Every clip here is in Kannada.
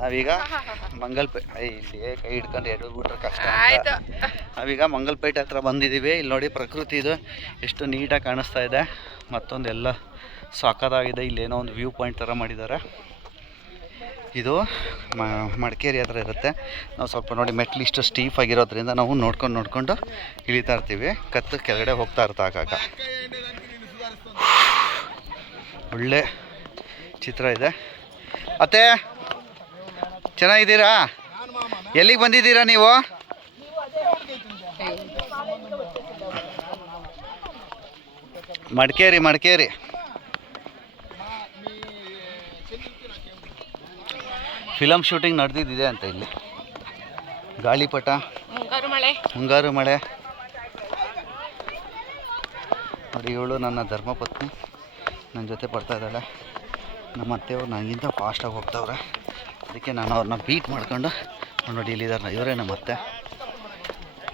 ನಾವೀಗ ಇಲ್ಲಿ ಕೈ ಹಿಡ್ಕೊಂಡು ಎಡಬಿಟ್ರೆ ಕಷ್ಟ ಅಂತ ನಾವೀಗ ಮಂಗಲ್ಪೇಟೆ ಹತ್ರ ಬಂದಿದ್ದೀವಿ. ಇಲ್ಲಿ ನೋಡಿ ಪ್ರಕೃತಿ ಇದು ಎಷ್ಟು ನೀಟಾಗಿ ಕಾಣಿಸ್ತಾ ಇದೆ. ಮತ್ತೊಂದು ಎಲ್ಲ ಸಾಕಾಗಿದೆ. ಇಲ್ಲೇನೋ ಒಂದು ವ್ಯೂ ಪಾಯಿಂಟ್ ಥರ ಮಾಡಿದ್ದಾರೆ. ಇದು ಮಡಿಕೇರಿ ಹತ್ರ ಇರುತ್ತೆ. ನಾವು ಸ್ವಲ್ಪ ನೋಡಿ ಮೆಟ್ಲು ಇಷ್ಟು ಸ್ಟೀಫ್ ಆಗಿರೋದ್ರಿಂದ ನಾವು ನೋಡ್ಕೊಂಡು ಇಳಿತಾ ಇರ್ತೀವಿ. ಕತ್ತು ಕೆಳಗಡೆ ಹೋಗ್ತಾ ಇರ್ತಾ ಆಗಾಗ. ಒಳ್ಳೆ ಚಿತ್ರ ಇದೆ. ಅತ್ತೆ ಚೆನ್ನಾಗಿದ್ದೀರಾ? ಎಲ್ಲಿಗೆ ಬಂದಿದ್ದೀರಾ ನೀವು? ಮಡಿಕೇರಿ ಫಿಲಮ್ ಶೂಟಿಂಗ್ ನಡೆದಿದ್ದಿದೆ ಅಂತ ಇಲ್ಲಿ. ಗಾಳಿಪಟ, ಮುಂಗಾರು ಮಳೆ ನೋಡಿ. ಇವಳು ನನ್ನ ಧರ್ಮಪತ್ನಿ ನನ್ನ ಜೊತೆ ಬರ್ತಾ ಇದ್ದಾಳೆ. ನಮ್ಮ ಅತ್ತೆಯವರು ನನಗಿಂತ ಫಾಸ್ಟಾಗಿ ಹೋಗ್ತಾವ್ರೆ. ಅದಕ್ಕೆ ನಾನು ಅವ್ರನ್ನ ಬೀಟ್ ಮಾಡ್ಕೊಂಡು ನೋಡಿ ಇಲ್ಲಿದ್ದಾರೆ. ಇವರೇ ನಮ್ಮ ಅತ್ತೆ.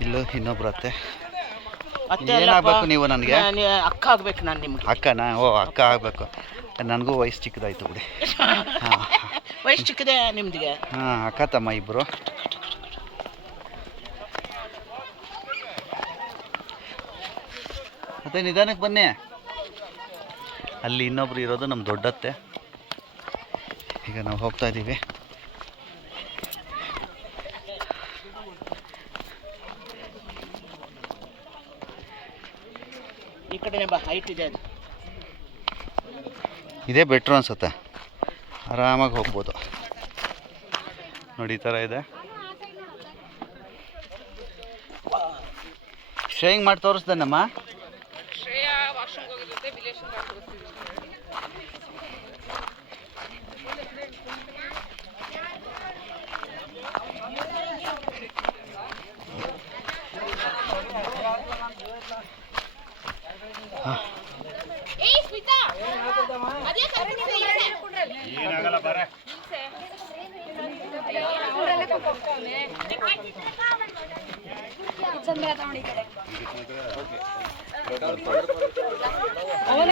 ಇಲ್ಲೂ ಇನ್ನೊಬ್ರು ಅತ್ತೆ. ಏನಾಗಬೇಕು ನೀವು? ನನಗೆ ಅಕ್ಕ ಆಗ್ಬೇಕು. ನಾನು ನಿಮ್ಗೆ ಅಕ್ಕನಾ? ಓ ಅಕ್ಕ ಆಗಬೇಕು. ನನಗೂ ವಯಸ್ಸು ಚಿಕ್ಕದಾಯ್ತು ಬಿಡಿ. ಹಾಂ ವಯಸ್ಸು ಚಿಕ್ಕದೆ ನಿಮ್ದಿಗೆ. ಹಾಂ ಅಕ್ಕ ತಮ್ಮ ಇಬ್ಬರು. ಮತ್ತೆ ನಿಧಾನಕ್ಕೆ ಬನ್ನಿ. ಅಲ್ಲಿ ಇನ್ನೊಬ್ರು ಇರೋದು ನಮ್ಮ ದೊಡ್ಡತ್ತೆ. ಈಗ ನಾವು ಹೋಗ್ತಾ ಇದ್ದೀವಿ. ಈ ಕಡೆ ಹೈಟ್ ಇದೆ. ಇದೇ ಬೆಟ್ರು ಅನ್ಸುತ್ತೆ. ಆರಾಮಾಗಿ ಹೋಗ್ಬೋದು ನೋಡಿ. ಈ ಥರ ಇದೆ. ಶ್ರೇಯಿಂಗ್ ಮಾಡಿ ತೋರಿಸ್ದೇನಮ್ಮ?